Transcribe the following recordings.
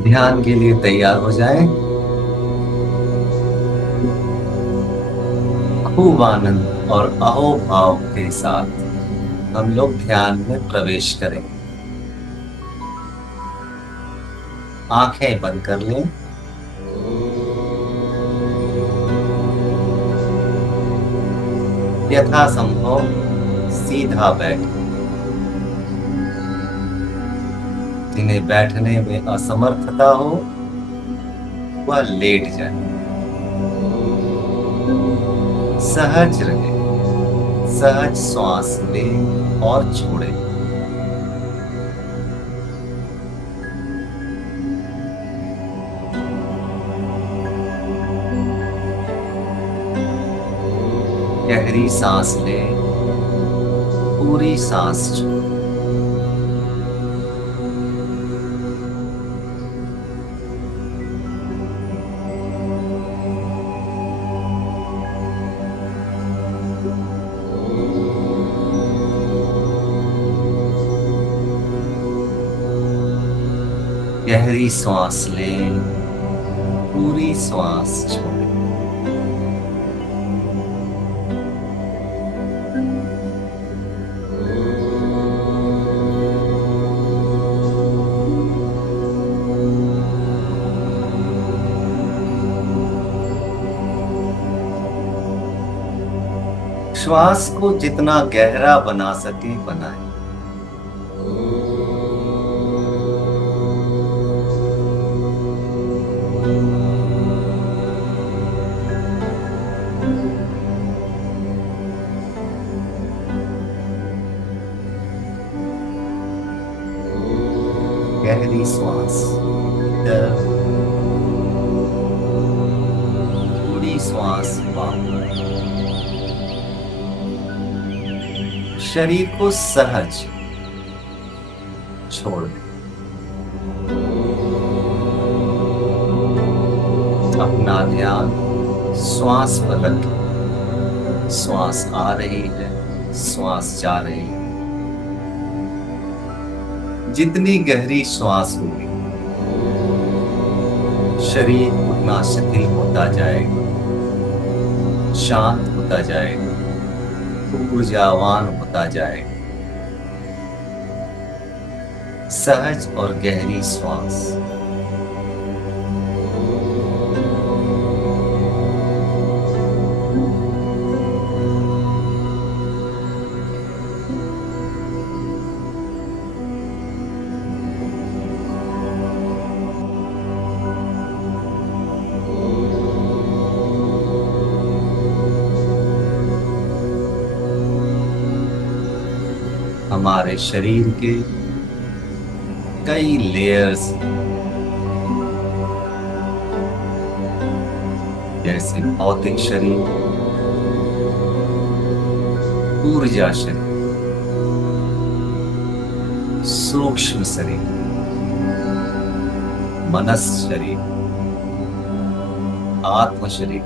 ध्यान के लिए तैयार हो जाएं। खूब आनंद और अहोभाव के साथ हम लोग ध्यान में प्रवेश करें। आंखें बंद कर लें। यथासंभव सीधा बैठें। जिन्हें बैठने में असमर्थता हो वह लेट जाए। सहज रहे। सहज श्वास लें और छोड़ें। गहरी सांस लें। पूरी सांस छोड़ें। गहरी सांस लें। पूरी सांस छोड़ें। श्वास को जितना गहरा बना सके बनाएं। गहरी श्वास भीतर। पूरी श्वास बाहर। शरीर को सहज छोड़ दें। अपना ध्यान श्वास पर रखें। श्वास आ रही है, श्वास जा रही है। जितनी गहरी श्वास होगी शरीर उतना शिथिल होता जाएगा, शांत होता जाएगा, ऊर्जावान होता जाएगा। सहज और गहरी श्वास। हमारे शरीर के कई लेयर्स जैसे भौतिक शरीर, ऊर्जा शरीर, सूक्ष्म शरीर, मनस शरीर, आत्म शरीर,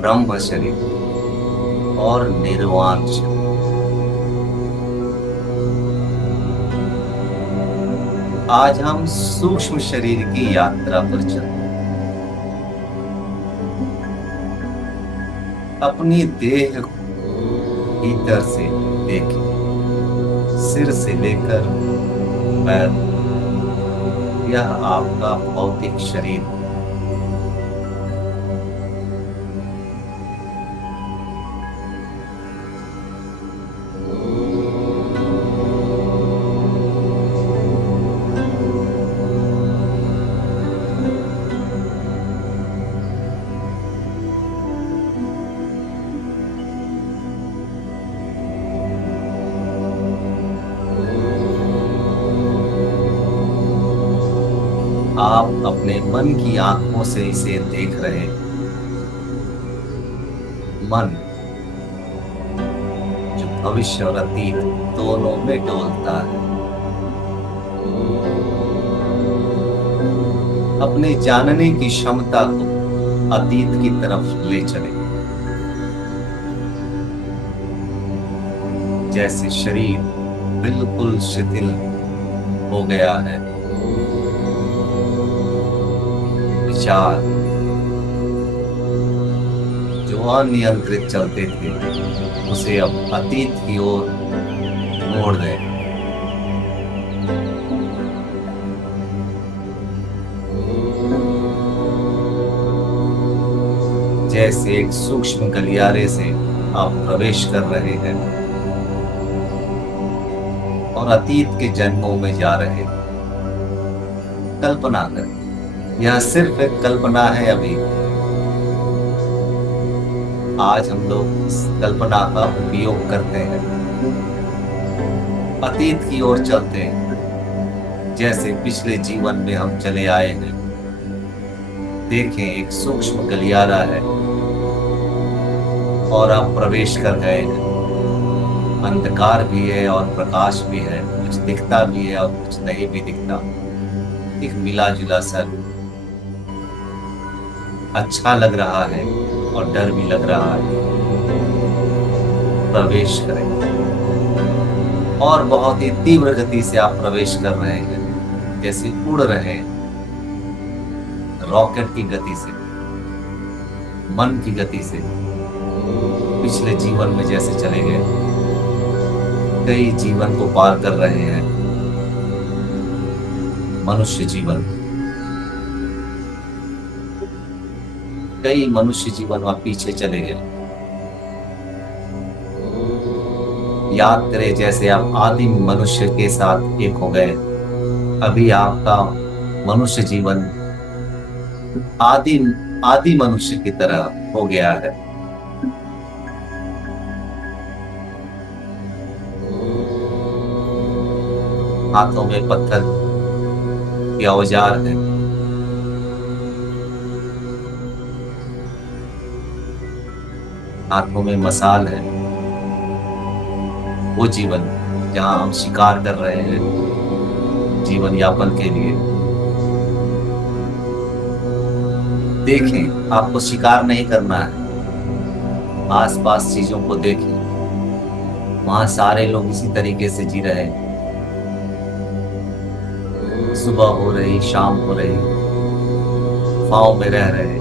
ब्रह्म शरीर और निर्वाण शरीर। आज हम सूक्ष्म शरीर की यात्रा पर चलते हैं। अपनी देह को भीतर से देखें। सिर से लेकर पैर। यह आपका भौतिक शरीर है। आप अपने मन की आंखों से इसे देख रहे हैं। मन जो भविष्य और अतीत दोनों में डोलता है। अपने जानने की क्षमता को अतीत की तरफ ले चले। जैसे शरीर बिल्कुल शिथिल हो गया है, विचार जो अनियंत्रित चलते थे उसे अब अतीत की ओर मोड़ दें। जैसे एक सूक्ष्म गलियारे से आप प्रवेश कर रहे हैं और अतीत के जन्मों में जा रहे हैं। कल्पना करें, यह सिर्फ एक कल्पना है। अभी आज हम लोग इस कल्पना का उपयोग करते हैं, अतीत की ओर चलते हैं, जैसे पिछले जीवन में हम चले आए हैं। देखें, एक सूक्ष्म गलियारा है और आप प्रवेश कर गए हैं। अंधकार भी है और प्रकाश भी है, कुछ दिखता भी है और कुछ नहीं भी दिखता। एक मिला जुला सा अच्छा लग रहा है और डर भी लग रहा है। प्रवेश करें और बहुत ही तीव्र गति से आप प्रवेश कर रहे हैं, जैसे उड़ रहे हैं रॉकेट की गति से, मन की गति से। पिछले जीवन में जैसे चले गए, कई जीवन को पार कर रहे हैं। मनुष्य जीवन, कई मनुष्य जीवन आप पीछे चले गए। याद करें, जैसे आप आदि मनुष्य के साथ एक हो गए। अभी आपका मनुष्य जीवन आदि आदि मनुष्य की तरह हो गया है। हाथों में पत्थर के औजार हैं, हाथों में मसाल है। वो जीवन जहां हम शिकार कर रहे हैं जीवन यापन के लिए। देखें, आपको शिकार नहीं करना है। आसपास चीजों को देखें, वहां सारे लोग इसी तरीके से जी रहे हैं। सुबह हो रही, शाम हो रही, गांव में रह रहे।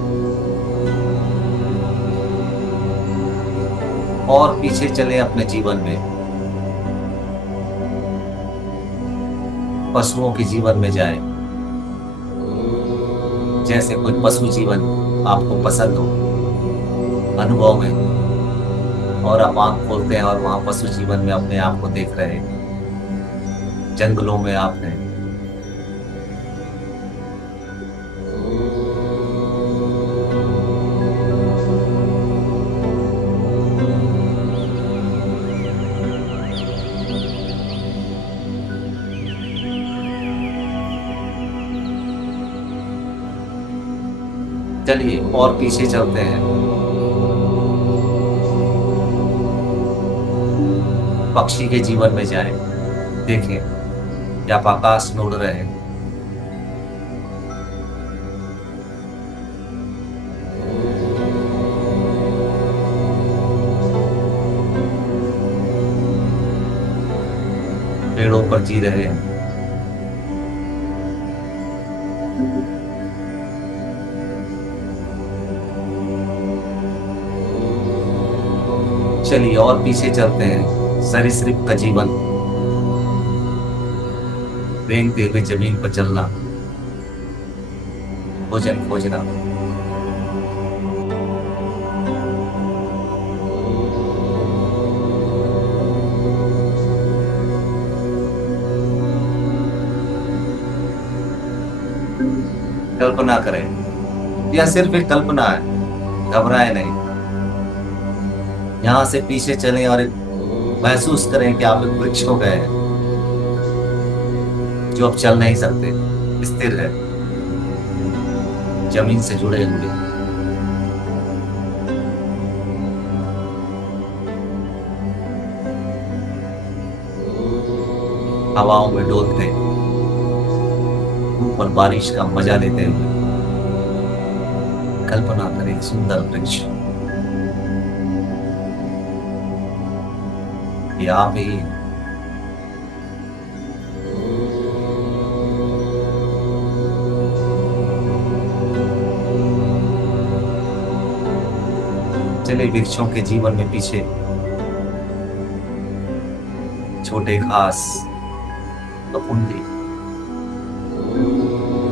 और पीछे चले अपने जीवन में, पशुओं के जीवन में जाएं। जैसे कोई पशु जीवन आपको पसंद हो अनुभव में, और आप आंख खोलते हैं और वहां पशु जीवन में अपने आप को देख रहे हैं। जंगलों में आप हैं, चलिए और पीछे चलते हैं। पक्षी के जीवन में जाएं, देखें आप आकाश में उड़ रहे हैं। पेड़ों पर जी रहे हैं। चलिए और पीछे चलते हैं। सरीसृप का जीवन, रेंगते हुए जमीन पर चलना, भोजन खोजना। कल्पना करें, यह सिर्फ एक कल्पना है, घबराए नहीं। यहां से पीछे चलें और महसूस करें कि आप एक वृक्ष हो गए हैं जो अब चल नहीं सकते, स्थिर है, जमीन से जुड़े हुए। हवाओं में डोलते, ऊपर बारिश का मजा लेते हुए। कल्पना करें सुंदर वृक्ष, ये आप ही। चले वृक्षों के जीवन में पीछे, छोटे घास, फफूंदी,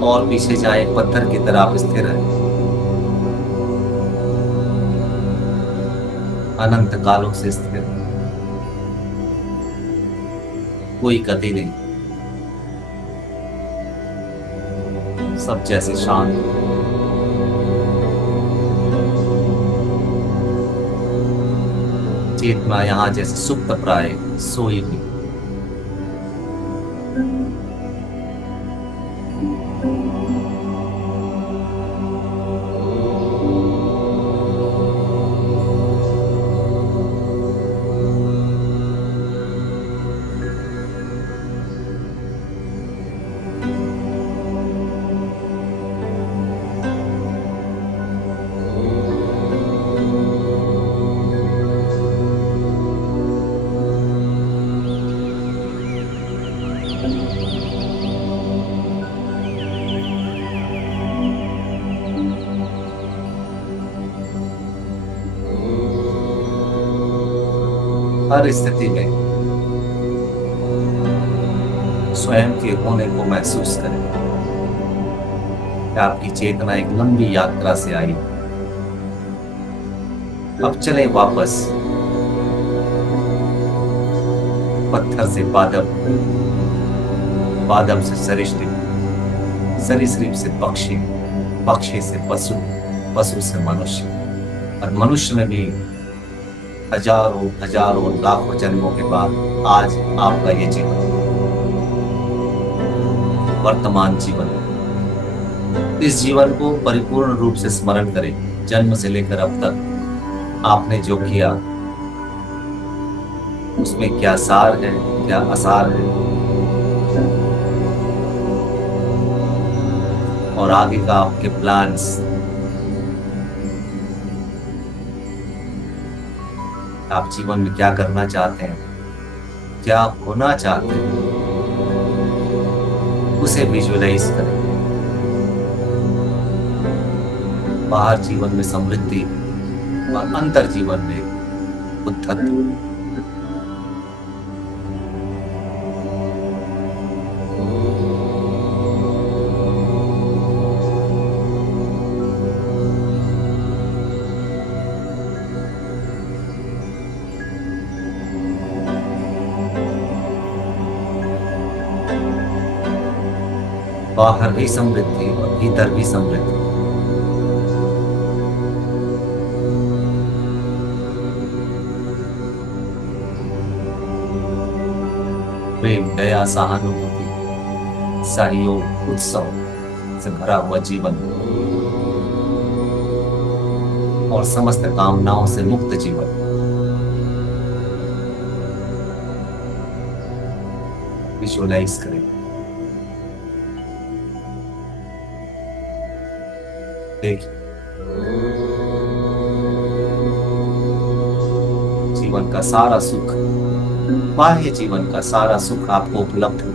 और पीछे जाए पत्थर की तरह आप स्थिर है, अनंत कालों से स्थिर, कोई गति नहीं, सब जैसे शांत। चेतना यहाँ जैसे सुप्त प्राय सोई हुई। हर स्थिति में स्वयं के होने को महसूस करें कि आपकी चेतना एक लंबी यात्रा से आई। अब चलें वापस पत्थर से पादप, पादप से सरीसृप, सरीसृप से पक्षी, पक्षी से पशु, पशु से मनुष्य, और मनुष्य में भी हजारों हजारों लाखों जन्मों के बाद आज आपका ये जीवन, वर्तमान जीवन, इस जीवन को परिपूर्ण रूप से स्मरण करें। जन्म से लेकर अब तक आपने जो किया उसमें क्या सार है, क्या असार है, और आगे का आपके प्लान्स, आप जीवन में क्या करना चाहते हैं, क्या होना चाहते हैं, उसे विजुअलाइज करें। बाहर जीवन में समृद्धि और अंतर जीवन में उद्धत्व। बाहर भी समृद्धि और भीतर भी समृद्धि। प्रेम, दया, सहानुभूति, सहयोग, उत्सव से भरा हुआ जीवन और समस्त कामनाओं से मुक्त जीवन। विजुअलाइज करें। देखिए, जीवन का सारा सुख, बाह्य जीवन का सारा सुख आपको उपलब्ध है,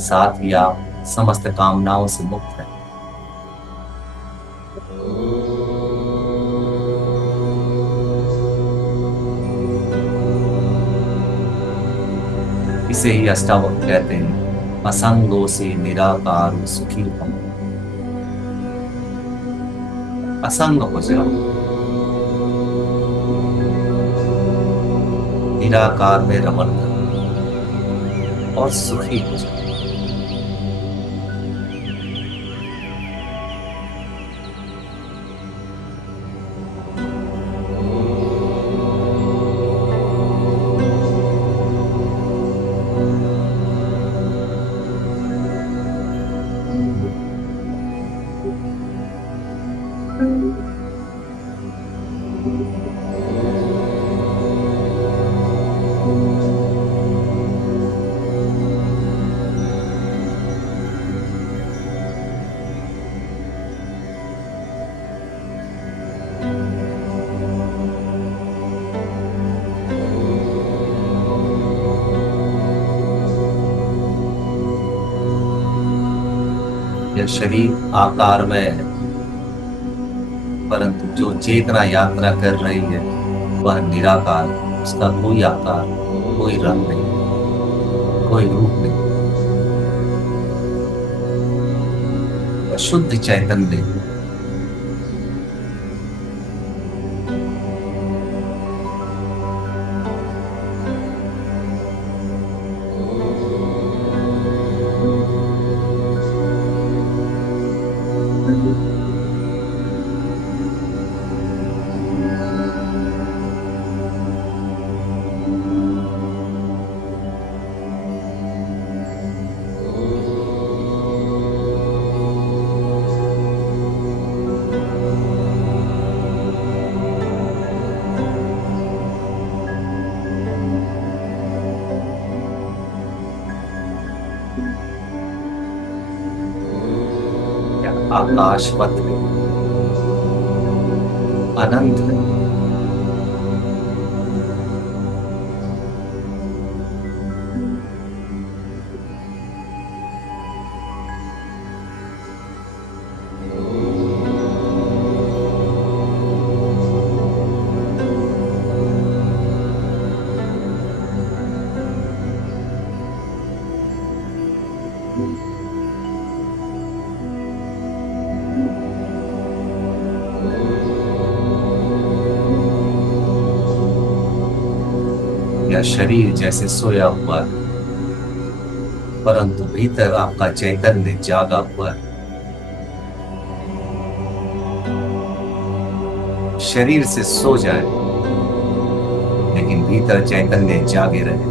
साथ ही आप समस्त कामनाओं से मुक्त हैं। इसे ही अष्टावक्र कहते हैं, असंगो से निराकार सुखी हो। असंग हो जाओ, निराकार में रमन करो और सुखी हो जाओ। यह शरीर आकार में है, परंतु जो चेतना यात्रा कर रही है वह निराकार, उसका कोई आकार, कोई रंग नहीं, कोई रूप नहीं, वह शुद्ध चैतन्य है। आकाशवत है, अनंत है। यह शरीर जैसे सोया हुआ है, परंतु भीतर आपका चैतन्य जागा हुआ है। शरीर से सो जाए लेकिन भीतर चैतन्य जागे रहे।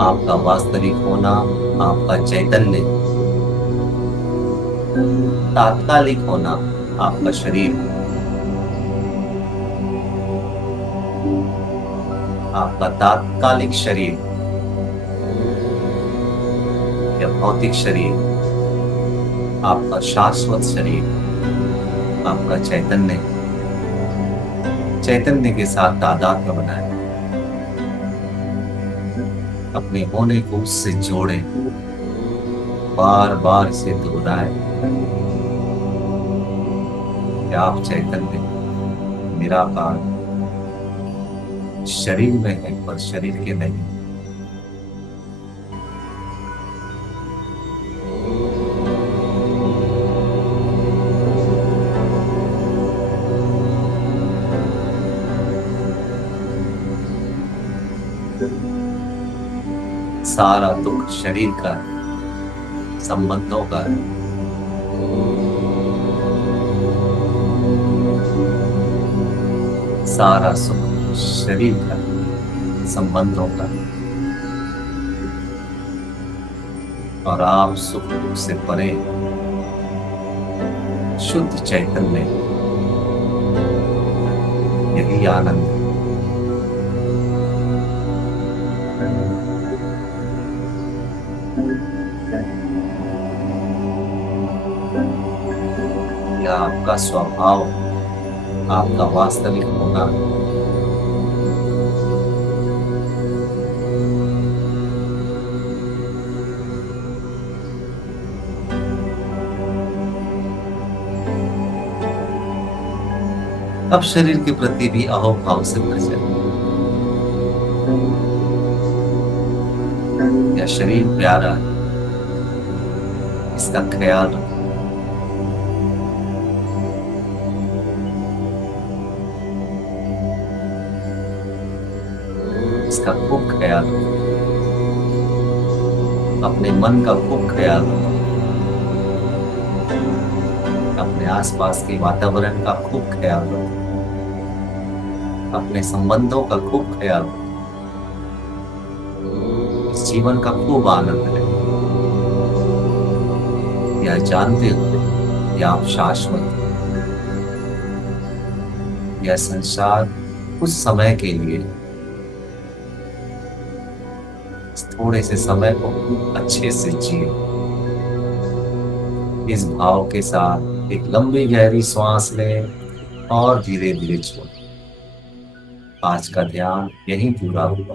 आपका वास्तविक होना आपका चैतन्य, तात्कालिक होना आपका शरीर, आपका तात्कालिक शरीर या भौतिक शरीर, आपका शाश्वत शरीर, आपका चैतन्य, चैतन्य के साथ तादात्म्य बनाए, अपने होने को उससे जोड़ें, बार बार इसे दोहराएं कि आप चैतन्य निराकार शरीर में है पर शरीर के नहीं। सारा दुख शरीर का, संबंधों का, सारा सुख शरीर का, संबंधों का, और आप सुख दुख से परे शुद्ध चैतन्य, यही आनंद है। यह आपका स्वभाव, आपका वास्तविक होना। अब शरीर के प्रति भी अहोभाव से भर जाए। यह शरीर प्यारा है, इसका ख्याल रखें। इसका खूब ख्याल रखें, अपने मन का खूब ख्याल रखें, अपने आसपास के वातावरण का खूब ख्याल रखें, अपने संबंधों का खूब ख्याल रखें, इस जीवन का खूब आनंद लें, यह जानते हुए कि आप शाश्वत हैं। यह संसार कुछ समय के लिए थोड़े से समय को अच्छे से जिए। इस भाव के साथ एक लंबी गहरी सांस लें और धीरे धीरे छोड़ें। आज का ध्यान यहीं पूरा हुआ।